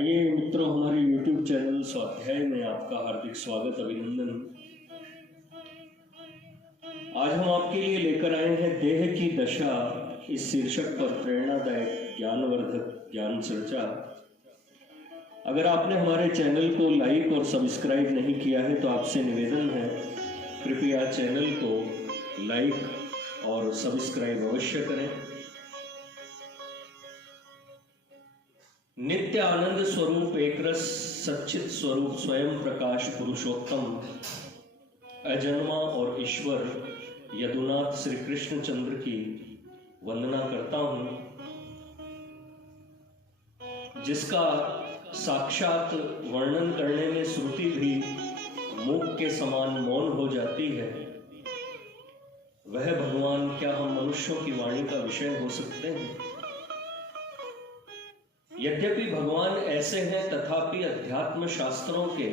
आइए मित्रों, हमारे YouTube चैनल स्वाध्याय में आपका हार्दिक स्वागत, अभिनंदन। आज हम आपके लिए लेकर आए हैं देह की दशा इस शीर्षक पर प्रेरणादायक ज्ञानवर्धक ज्ञान चर्चा। अगर आपने हमारे चैनल को लाइक और सब्सक्राइब नहीं किया है तो आपसे निवेदन है, कृपया चैनल को लाइक और सब्सक्राइब अवश्य करें। नित्य आनंद स्वरूप एकरस सच्चित स्वरूप स्वयं प्रकाश पुरुषोत्तम अजन्मा और ईश्वर यदुनाथ श्री कृष्ण चंद्र की वंदना करता हूं, जिसका साक्षात वर्णन करने में श्रुति भी मूक के समान मौन हो जाती है। वह भगवान क्या हम मनुष्यों की वाणी का विषय हो सकते हैं? यद्यपि भगवान ऐसे हैं, तथापि अध्यात्म शास्त्रों के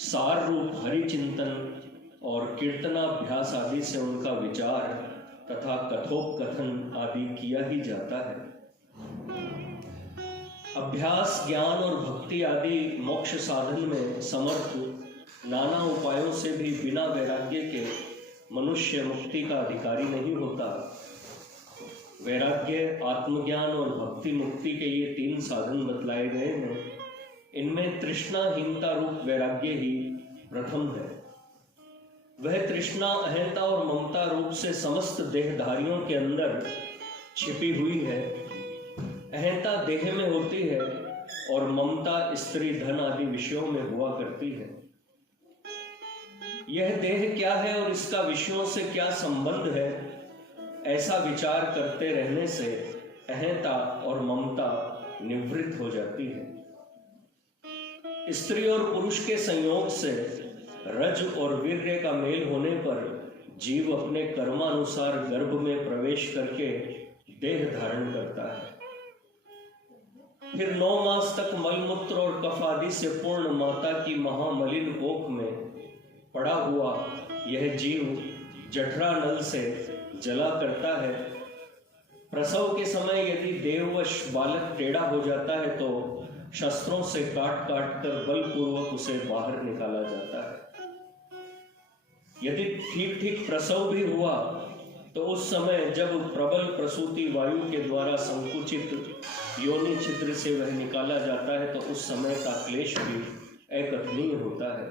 सार रूप हरि चिंतन और कीर्तनाभ्यास आदि से उनका विचार तथा कथोपकथन आदि किया ही जाता है। अभ्यास, ज्ञान और भक्ति आदि मोक्ष साधन में समर्थ नाना उपायों से भी बिना वैराग्य के मनुष्य मुक्ति का अधिकारी नहीं होता। वैराग्य, आत्मज्ञान और भक्ति मुक्ति के ये तीन साधन बतलाए गए हैं। इनमें तृष्णाहीनता रूप वैराग्य ही प्रथम है। वह तृष्णा अहंता और ममता रूप से समस्त देहधारियों के अंदर छिपी हुई है। अहंता देह में होती है और ममता स्त्री, धन आदि विषयों में हुआ करती है। यह देह क्या है और इसका विषयों से क्या संबंध है, ऐसा विचार करते रहने से अहंता और ममता निवृत्त हो जाती है। स्त्री और पुरुष के संयोग से रज और वीर्य का मेल होने पर जीव अपने कर्मानुसार गर्भ में प्रवेश करके देह धारण करता है। फिर 9 मास तक मलमूत्र और कफ आदि से पूर्ण माता की महामलिन कोख में पड़ा हुआ यह जीव जठरा नल से जला करता है। प्रसव के समय यदि देववश बालक टेढ़ा हो जाता है तो शस्त्रों से काट काट कर बलपूर्वक उसे बाहर निकाला जाता है। यदि ठीक ठीक प्रसव भी हुआ तो उस समय जब प्रबल प्रसूति वायु के द्वारा संकुचित योनि छिद्र से वह निकाला जाता है तो उस समय का क्लेश भी अकथनीय होता है।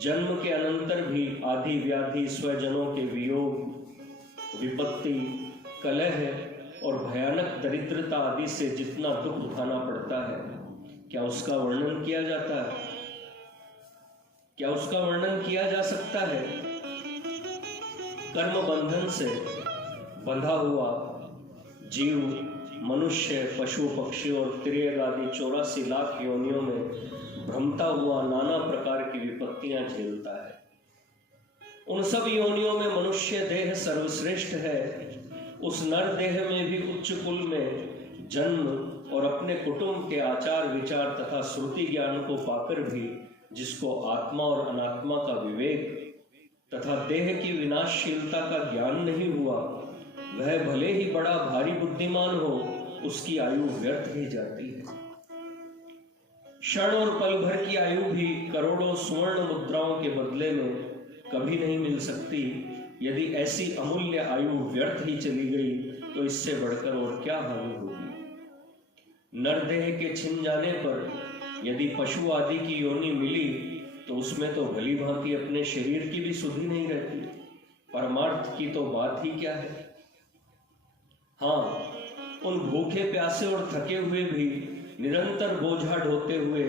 जन्म के अनंतर भी आदि व्याधि, स्वजनों के वियोग, विपत्ति, कलह और भयानक दरिद्रता आदि से जितना दुख उठाना पड़ता है, क्या उसका वर्णन किया जाता है? क्या उसका वर्णन किया जा सकता है? कर्म बंधन से बंधा हुआ जीव मनुष्य, पशु, पक्षी और त्रियग आदि 84 लाख योनियों में भ्रमता हुआ नाना प्रकार की विपत्तियां झेलता है। उन सब योनियों में मनुष्य देह सर्वश्रेष्ठ है। उस नर देह में भी उच्च कुल में जन्म और अपने कुटुंब के आचार विचार तथा श्रुति ज्ञान को पाकर भी जिसको आत्मा और अनात्मा का विवेक तथा देह की विनाशशीलता का ज्ञान नहीं हुआ, वह भले ही बड़ा भारी बुद्धिमान हो, उसकी आयु व्यर्थ ही जाती है। क्षण और पल भर की आयु भी करोड़ों स्वर्ण मुद्राओं के बदले में कभी नहीं मिल सकती। यदि ऐसी अमूल्य आयु व्यर्थ ही चली गई तो इससे बढ़कर और क्या हानि होगी। नरदेह के छिन जाने पर यदि पशु आदि की योनि मिली तो उसमें तो भली भांति अपने शरीर की भी सुधि नहीं रहती। परमार्थ की तो बात ही क्या है। हाँ, उन भूखे प्यासे और थके हुए भी निरंतर बोझा ढोते हुए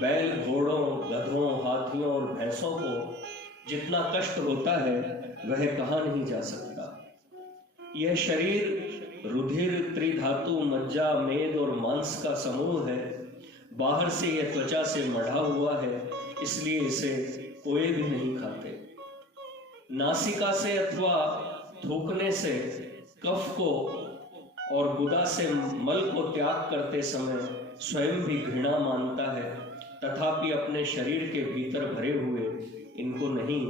बैल, घोड़ों, गधों, हाथियों और भैंसों को जितना कष्ट होता है वह कहा नहीं जा सकता। यह शरीर रुधिर, त्रिधातु, मज्जा, मेद और मांस का समूह है। बाहर से यह त्वचा से मढ़ा हुआ है, इसलिए इसे कोई भी नहीं खाते। नासिका से अथवा थूकने से कफ को और गुदा से मल को त्याग करते समय स्वयं भी घृणा मानता है, तथापि अपने शरीर के भीतर भरे हुए इनको नहीं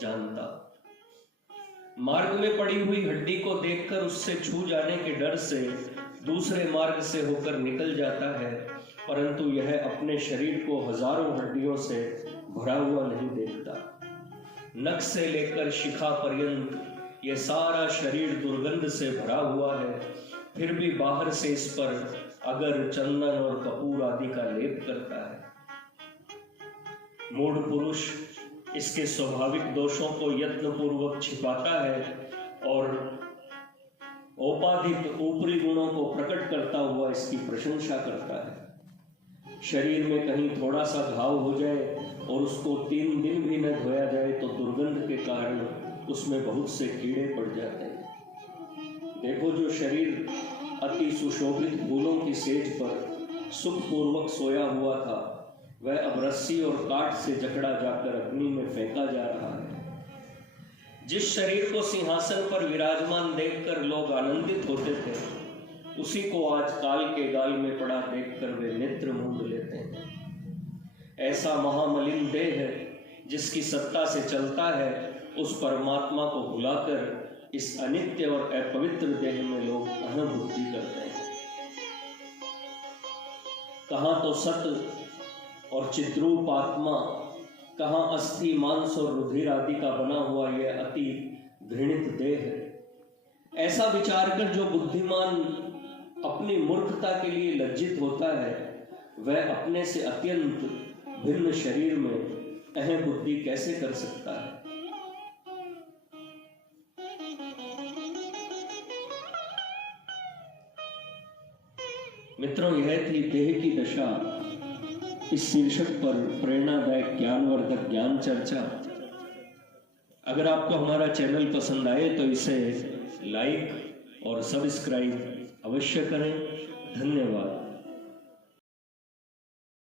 जानता। मार्ग में पड़ी हुई हड्डी को देखकर उससे छू जाने के डर से दूसरे मार्ग से होकर निकल जाता है परंतु यह अपने शरीर को हजारों हड्डियों से भरा हुआ नहीं देखता। नख से लेकर शिखा पर्यंत यह सारा शरीर दुर्गंध से भरा हुआ है, फिर भी बाहर से इस पर अगर, चंदन और कपूर आदि का लेप करता है। मूढ़ पुरुष इसके स्वाभाविक दोषों को यत्नपूर्वक छिपाता है और औपाधिक ऊपरी गुणों को प्रकट करता हुआ इसकी प्रशंसा करता है। शरीर में कहीं थोड़ा सा घाव हो जाए और उसको 3 दिन भी न धोया जाए तो दुर्गंध के कारण उसमें बहुत से कीड़े पड़ जाते हैं। देखो, जो शरीर अति सुशोभित फूलों की सेज पर सुखपूर्वक सोया हुआ था, वह अब रस्सी और काठ से जकड़ा जाकर अग्नि में फेंका जा रहा है। जिस शरीर को सिंहासन पर विराजमान देखकर लोग आनंदित होते थे, उसी को आज काल के गाल में पड़ा देखकर वे नेत्र मूंद लेते हैं। ऐसा महामलिन देह है जिसकी सत्ता से चलता है, उस परमात्मा को भुलाकर इस अनित्य और अपवित्र देह में लोग अहंबुद्धि करते हैं। कहाँ तो सत और चिद्रूप आत्मा, कहाँ अस्थि, मांस और रुधिर आदि का बना हुआ यह अति घृणित देह है। ऐसा विचार कर जो बुद्धिमान अपनी मूर्खता के लिए लज्जित होता है, वह अपने से अत्यंत भिन्न शरीर में अहम बुद्धि कैसे कर सकता है। मित्रों, यह थी देह की दशा इस शीर्षक पर प्रेरणादायक ज्ञानवर्धक ज्ञान चर्चा। अगर आपको हमारा चैनल पसंद आए तो इसे लाइक और सब्सक्राइब अवश्य करें। धन्यवाद।